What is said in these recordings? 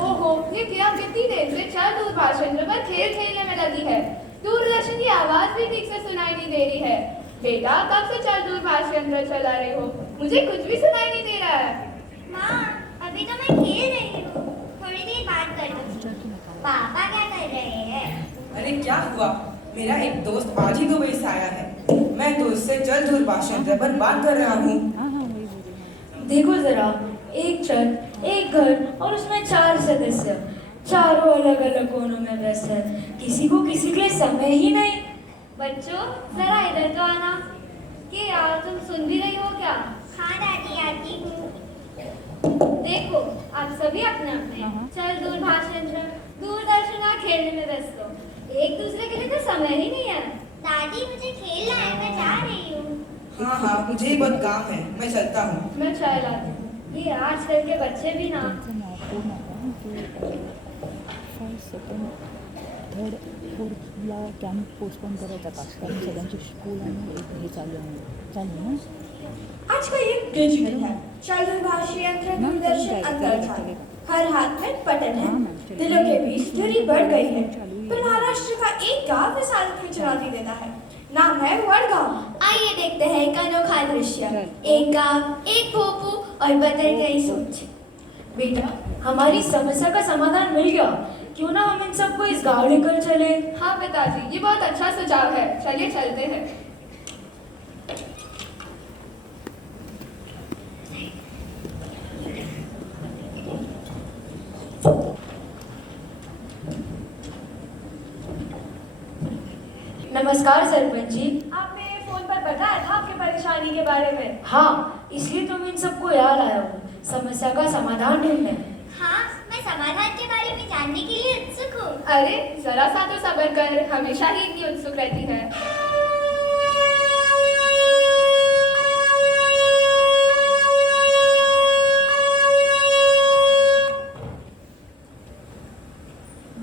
ओहो, ये क्या कितनी देर से चल दूरभाषण पर खेल खेलने में लगी है। दूरदर्शन की आवाज भी ठीक से सुनाई नहीं दे रही है। बेटा, कब से चल दूरभाषण चला रहे हो? मुझे कुछ भी सुनाई नहीं दे रहा है। माँ, अभी तो मैं खेल रही हूँ, थोड़ी देर बात कर लूँ। पापा क्या कर रहे हैं? अरे क्या हुआ? मेरा एक दोस्त आज ही दुबई से आया है। मैं तो उससे चल दूरभाषण पर बात कर रहा हूँ। देखो जरा, एक छत, एक घर और उसमें 4 सदस्य, चारों अलग अलग कोनों में व्यस्त है। किसी को किसी के लिए समय ही नहीं। बच्चों, जरा इधर तो आना। ये यार, तुम सुन भी रही हो क्या? हाँ दादी, आती हूँ। देखो, आप सभी अपने अपने चल दूरदर्शन और खेलने में व्यस्त हो। एक दूसरे के लिए तो समय ही नहीं है। दादी, मुझे खेलना है, मैं जा रही हूँ। हाँ हाँ, मुझे ही बहुत काम है, मैं चलता हूँ। मैं चाय लाती हूँ। ये आजकल के बच्चे भी ना। थर्ड फोर्थला कॅम्प पोस्टपोन करायचा का? कारण सगळ्यांची स्कूल आणि हे चालू ना. आज का युग डिजिटल है। चल दूरभाषी यंत्र दूरदर्शन अंतर्जाल, हर हाथ में बटन है। दिलों के बीच दूरी बढ़ गई है। पर महाराष्ट्र का एक गांव इस हालत में चुनौती देता है। नाम है वडगांव। आइए देखते हैं एक अनोखा दृश्य। एक गांव, एक भोपू और बदल गई सोच। बेटा, हमारी समस्या का समाधान मिल गया। क्यों ना हम इन सबको इस गांव लेकर चले? हाँ पिताजी, ये बहुत अच्छा सुझाव है। चलिए चलते हैं। नमस्कार सरपंच जी। आपने फोन पर बताया था आपकी परेशानी के बारे में। हाँ, इसलिए तो मैं इन सबको याद आया हूँ, समस्या का समाधान ढूंढने। हाँ, मैं समाधान के बारे में जानने के लिए उत्सुक हूँ। अरे जरा सा तो सब्र कर, हमेशा ही इतनी उत्सुक रहती है।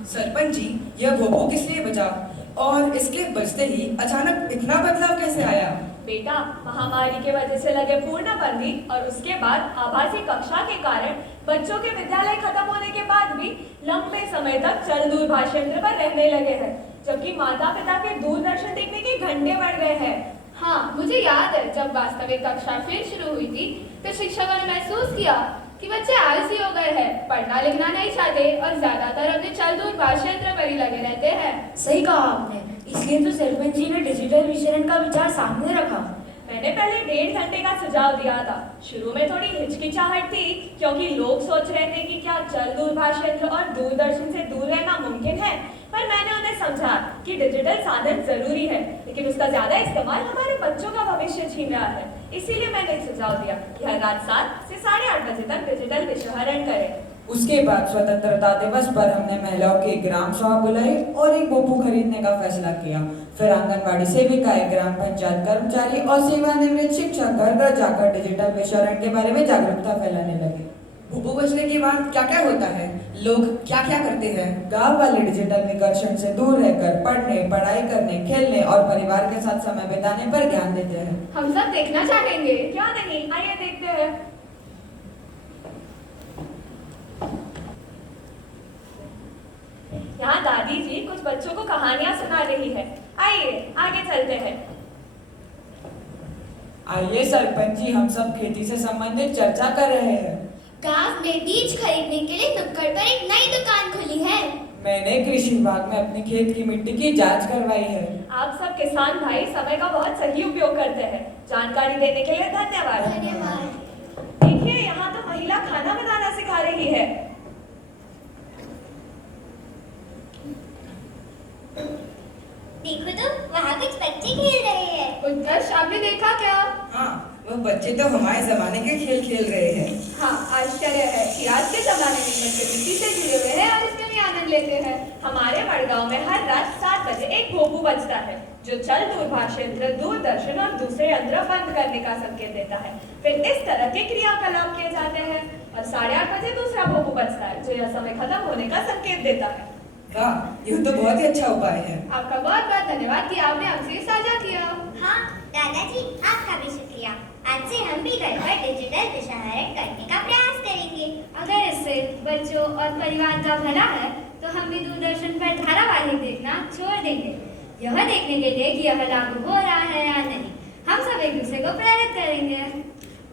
सरपंच जी, यह भोपू किस लिए बजा और इसके बजते ही अचानक इतना बदलाव कैसे आया? बेटा, महामारी के वजह से लगे पूर्णबंदी और उसके बाद आभासी कक्षा के कारण बच्चों के विद्यालय खत्म होने के बाद भी लंबे समय तक चल दूरभाषण पर रहने लगे हैं, जबकि माता पिता के दूरदर्शन देखने के घंटे बढ़ गए हैं। हाँ, मुझे याद है जब वास्तविक कक्षा फिर शुरू हुई थी तो शिक्षकों ने महसूस किया कि बच्चे आलसी हो गए हैं, पढ़ना लिखना नहीं चाहते और ज्यादातर अपने चल दूरभाषण पर ही लगे रहते हैं। सही कहा आपने, इसलिए तो सरपंच जी ने डिजिटल विचरण का विचार सामने रखा। मैंने पहले 1.5 घंटे का सुझाव दिया था। शुरू में थोड़ी हिचकिचाहट थी क्योंकि लोग सोच रहे थे कि क्या चल दूरभाषण और दूरदर्शन से दूर रहना मुमकिन है, पर मैंने उन्हें समझा कि डिजिटल साधन जरूरी है, लेकिन उसका ज्यादा इस्तेमाल हमारे बच्चों का भविष्य छीन रहा है। इसीलिए मैंने एक सुझाव दिया कि हर रात 7 से 8:30 बजे तक डिजिटल विषयहरण करें। उसके बाद स्वतंत्रता दिवस पर हमने महिलाओं की ग्राम सभा बुलाई और एक भोपू खरीदने का फैसला किया। फिर आंगनबाड़ी सेविकाएं, ग्राम पंचायत कर्मचारी और सेवानिवृत्त शिक्षक घर घर जाकर डिजिटल विषयहरण के बारे में जागरूकता फैलाने लगे। भोपू बजने के बाद क्या क्या होता है? लोग क्या क्या करते हैं? गांव वाले डिजिटल विकर्षण से दूर रहकर पढ़ने, पढ़ाई करने, खेलने और परिवार के साथ समय बिताने पर ध्यान देते हैं। हम सब देखना चाहेंगे। क्या नहीं, आइए देखते हैं। यहाँ दादी जी कुछ बच्चों को कहानियां सुना रही है। आइए आगे चलते हैं। आइए सरपंच जी, हम सब खेती से संबंधित चर्चा कर रहे हैं। गांव में बीज खरीदने के लिए नुक्कड़ पर एक नई दुकान खुली है। मैंने कृषि विभाग में अपने खेत की मिट्टी की जांच करवाई है। आप सब किसान भाई समय का बहुत सही उपयोग करते हैं। जानकारी देने के लिए धन्यवाद। देखिए, यहाँ तो महिला खाना बनाना सिखा रही है। देखो तो, वहाँ कुछ बच्चे खेल रहे हैं। उत्कर्ष, आपने देखा क्या? हाँ, वह बच्चे तो हमारे जमाने के खेल खेल रहे हैं। हाँ, आश्चर्य है कि आज के जमाने में बच्चे मिट्टी से जुड़े हुए हैं और इसमें भी आनंद लेते हैं। हमारे वडगांव में हर रात 7 बजे एक भोपू बजता है, जो चल दूरभाषण, दूरदर्शन और दूसरे यंत्र बंद करने का संकेत देता है। फिर इस तरह के क्रियाकलाप किए जाते हैं और 8:30 बजे दूसरा भोपू बजता है, जो यह समय खत्म होने का संकेत देता है। वाह, यह तो बहुत ही अच्छा उपाय है। आपका बहुत बहुत धन्यवाद कि आपने हमसे साझा किया। हाँ दादाजी, आपका भी शुक्रिया। आज से हम भी घर पर डिजिटल विषयहरण करने का प्रयास करेंगे। अगर बच्चों और परिवार का भला है तो हम भी दूरदर्शन पर धारावाहिक देखना छोड़ देंगे, यह देखने के लिए कि यह लागू हो रहा है या नहीं। हम सब एक दूसरे को प्रेरित करेंगे।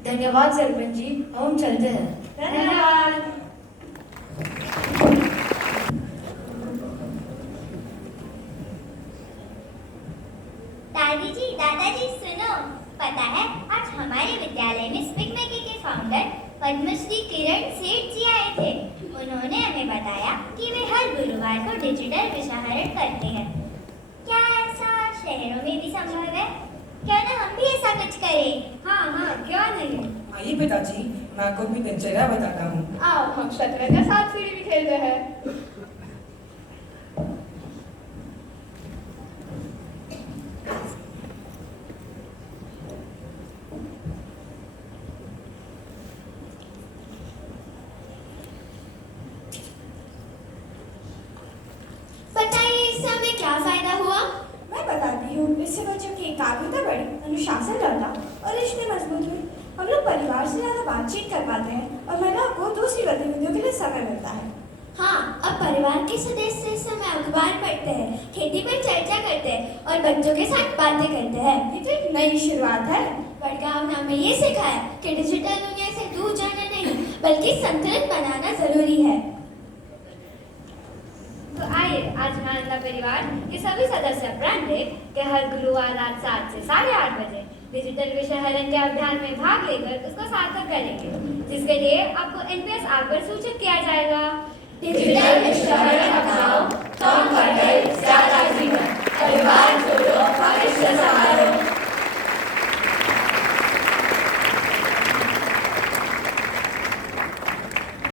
धन्यवाद सरपंच जी, हम चलते हैं। धन्यवाद। दादी जी, दादाजी सुनो, पता है आज हमारे विद्यालय में स्पिक मैगी के फाउंडर पद्मश्री किरण सेठ जी आए थे। उन्होंने हमें बताया कि वे हर गुरुवार को डिजिटल विषाहरण करते हैं। क्या ऐसा शहरों में भी संभव है? क्यों ना हम भी ऐसा कुछ करें? हाँ, क्यों नहीं। आइए पिताजी, मैं आपको अपनी दिनचर्या बताता हूँ। आओ हम शतरंज या सांप सीढ़ी भी खेलते हैं। बताइए इससे हमें क्या फायदा हुआ? मैं बताती हूँ। इससे बच्चों की एकाग्रता बढ़ी, अनुशासन बढ़ा और रिश्ते मजबूत हुए। हम लोग परिवार से ज्यादा बातचीत कर पाते हैं और महिलाओं को दूसरी गतिविधियों के लिए समय मिलता है। हाँ, अब परिवार के सदस्य इस समय अखबार पढ़ते हैं, खेती पर चर्चा करते हैं और बच्चों के साथ बातें करते हैं। ये तो एक नई शुरुआत है। वडगांव ने हमें ये सिखाया कि डिजिटल दुनिया से दूर जाना नहीं बल्कि संतुलन बनाना जरूरी है। तो आइए आज मानला परिवार के सभी सदस्य प्रण लें कि हर गुरुवार रात 7 से 8:30 बजे डिजिटल विषयहरण के अभियान में भाग लेकर उसको सार्थक करेंगे, जिसके लिए आपको NPS ऐप पर सूचित किया जाएगा। डिजिटल विषयहरण अपनाओ, कम पढ़ाई, ज्यादा जीवन, परिवार जोड़ो।